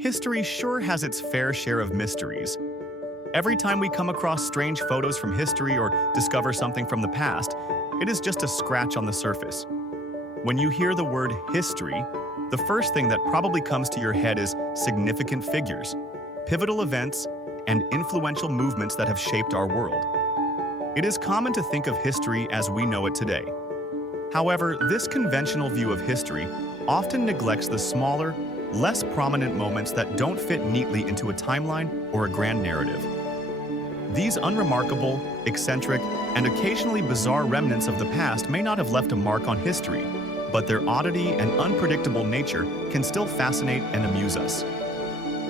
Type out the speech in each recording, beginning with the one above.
History sure has its fair share of mysteries. Every time we come across strange photos from history or discover something from the past, it is just a scratch on the surface. When you hear the word history, the first thing that probably comes to your head is significant figures, pivotal events, and influential movements that have shaped our world. It is common to think of history as we know it today. However, this conventional view of history often neglects the smaller, less prominent moments that don't fit neatly into a timeline or a grand narrative. These unremarkable, eccentric, and occasionally bizarre remnants of the past may not have left a mark on history, but their oddity and unpredictable nature can still fascinate and amuse us.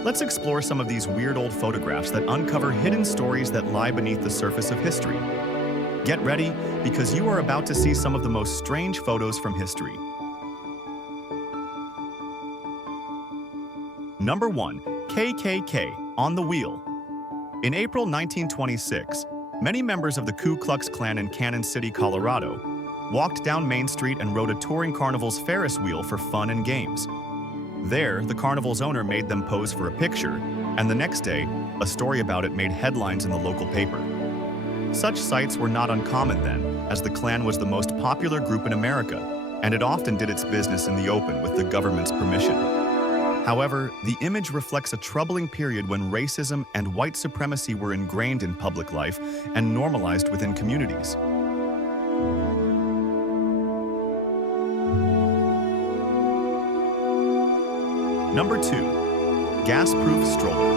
Let's explore some of these weird old photographs that uncover hidden stories that lie beneath the surface of history. Get ready, because you are about to see some of the most strange photos from history. Number 1. KKK on the Wheel. In April 1926, many members of the Ku Klux Klan in Kansas City, Colorado, walked down Main Street and rode a touring carnival's Ferris wheel for fun and games. There, the carnival's owner made them pose for a picture, and the next day, a story about it made headlines in the local paper. Such sights were not uncommon then, as the Klan was the most popular group in America, and it often did its business in the open with the government's permission. However, the image reflects a troubling period when racism and white supremacy were ingrained in public life and normalized within communities. Number 2. Gas-proof stroller.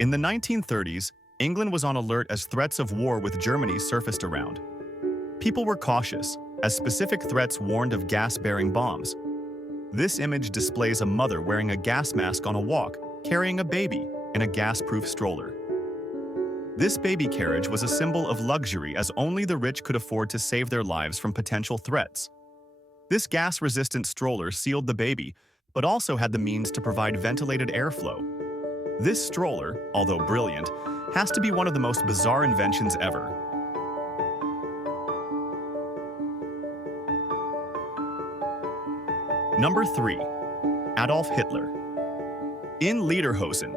In the 1930s, England was on alert as threats of war with Germany surfaced around. People were cautious, as specific threats warned of gas-bearing bombs. This image displays a mother wearing a gas mask on a walk, carrying a baby in a gas-proof stroller. This baby carriage was a symbol of luxury, as only the rich could afford to save their lives from potential threats. This gas-resistant stroller sealed the baby, but also had the means to provide ventilated airflow. This stroller, although brilliant, has to be one of the most bizarre inventions ever. Number 3. Adolf Hitler. In Lederhosen.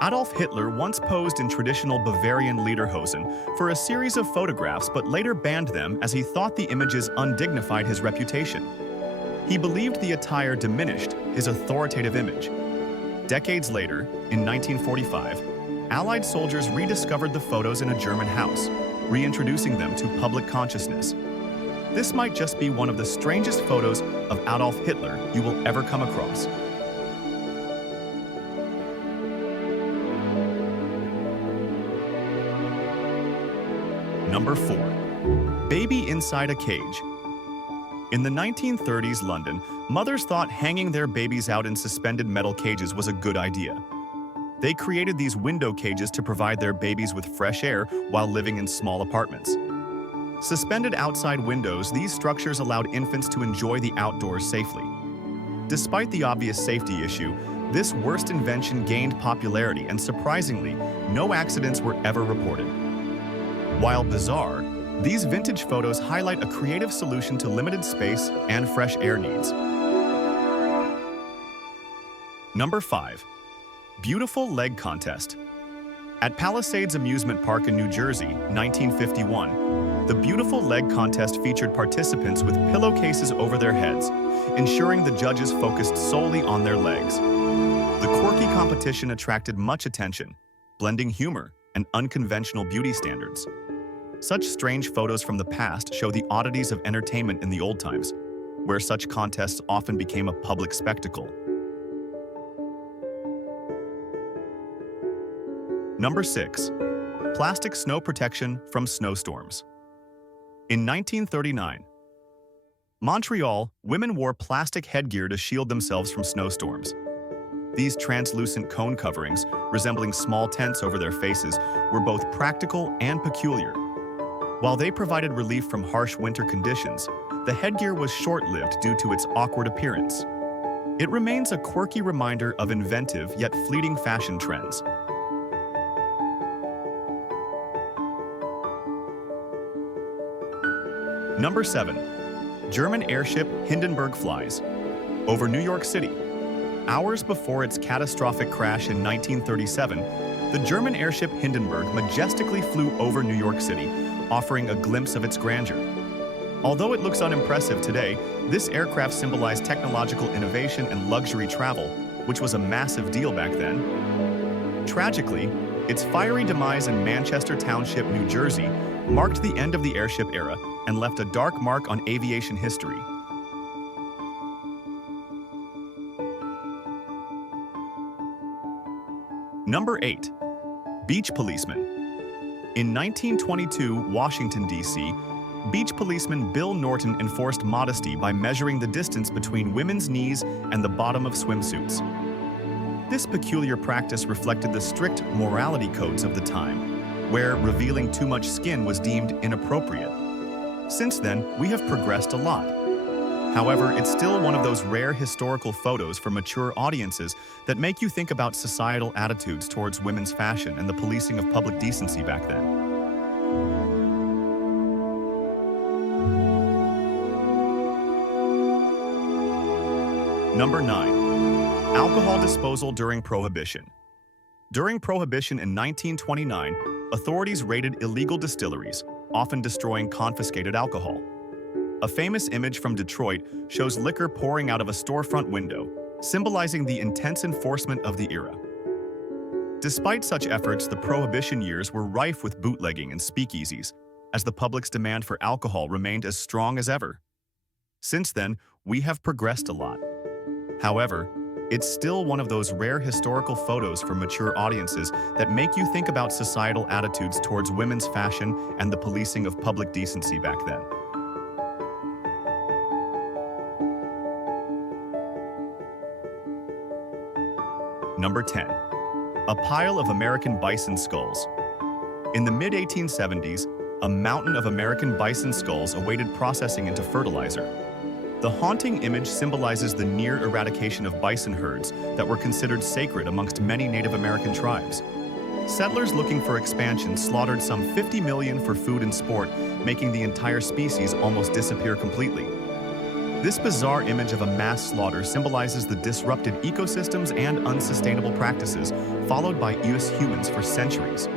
Adolf Hitler once posed in traditional Bavarian Lederhosen for a series of photographs, but later banned them as he thought the images undignified his reputation. He believed the attire diminished his authoritative image. Decades later, in 1945, Allied soldiers rediscovered the photos in a German house, reintroducing them to public consciousness. This might just be one of the strangest photos of Adolf Hitler you will ever come across. Number 4. Baby inside a cage. In the 1930s London, mothers thought hanging their babies out in suspended metal cages was a good idea. They created these window cages to provide their babies with fresh air while living in small apartments. Suspended outside windows, these structures allowed infants to enjoy the outdoors safely. Despite the obvious safety issue, this worst invention gained popularity, and surprisingly, no accidents were ever reported. While bizarre, these vintage photos highlight a creative solution to limited space and fresh air needs. Number 5. Beautiful leg contest. At Palisades Amusement Park in New Jersey, 1951, the beautiful leg contest featured participants with pillowcases over their heads, ensuring the judges focused solely on their legs. The quirky competition attracted much attention, blending humor and unconventional beauty standards. Such strange photos from the past show the oddities of entertainment in the old times, where such contests often became a public spectacle. Number 6. Plastic snow protection from snowstorms. In 1939, Montreal, women wore plastic headgear to shield themselves from snowstorms. These translucent cone coverings, resembling small tents over their faces, were both practical and peculiar. While they provided relief from harsh winter conditions, the headgear was short-lived due to its awkward appearance. It remains a quirky reminder of inventive yet fleeting fashion trends. Number 7. German airship Hindenburg flies over New York City. Hours before its catastrophic crash in 1937, the German airship Hindenburg majestically flew over New York City, offering a glimpse of its grandeur. Although it looks unimpressive today, this aircraft symbolized technological innovation and luxury travel, which was a massive deal back then. Tragically, its fiery demise in Manchester Township, New Jersey, marked the end of the airship era and left a dark mark on aviation history. Number 8. Beach policeman. In 1922, Washington, D.C., beach policeman Bill Norton enforced modesty by measuring the distance between women's knees and the bottom of swimsuits. This peculiar practice reflected the strict morality codes of the time, where revealing too much skin was deemed inappropriate. Since then, we have progressed a lot. However, it's still one of those rare historical photos for mature audiences that make you think about societal attitudes towards women's fashion and the policing of public decency back then. Number 9. Alcohol disposal during Prohibition. During Prohibition in 1929, authorities raided illegal distilleries, often destroying confiscated alcohol. A famous image from Detroit shows liquor pouring out of a storefront window, symbolizing the intense enforcement of the era. Despite such efforts, the Prohibition years were rife with bootlegging and speakeasies, as the public's demand for alcohol remained as strong as ever. Since then, we have progressed a lot. However, it's still one of those rare historical photos for mature audiences that make you think about societal attitudes towards women's fashion and the policing of public decency back then. Number 10. A pile of American bison skulls. In the mid-1870s, a mountain of American bison skulls awaited processing into fertilizer. The haunting image symbolizes the near eradication of bison herds that were considered sacred amongst many Native American tribes. Settlers looking for expansion slaughtered some 50 million for food and sport, making the entire species almost disappear completely. This bizarre image of a mass slaughter symbolizes the disrupted ecosystems and unsustainable practices followed by US humans for centuries.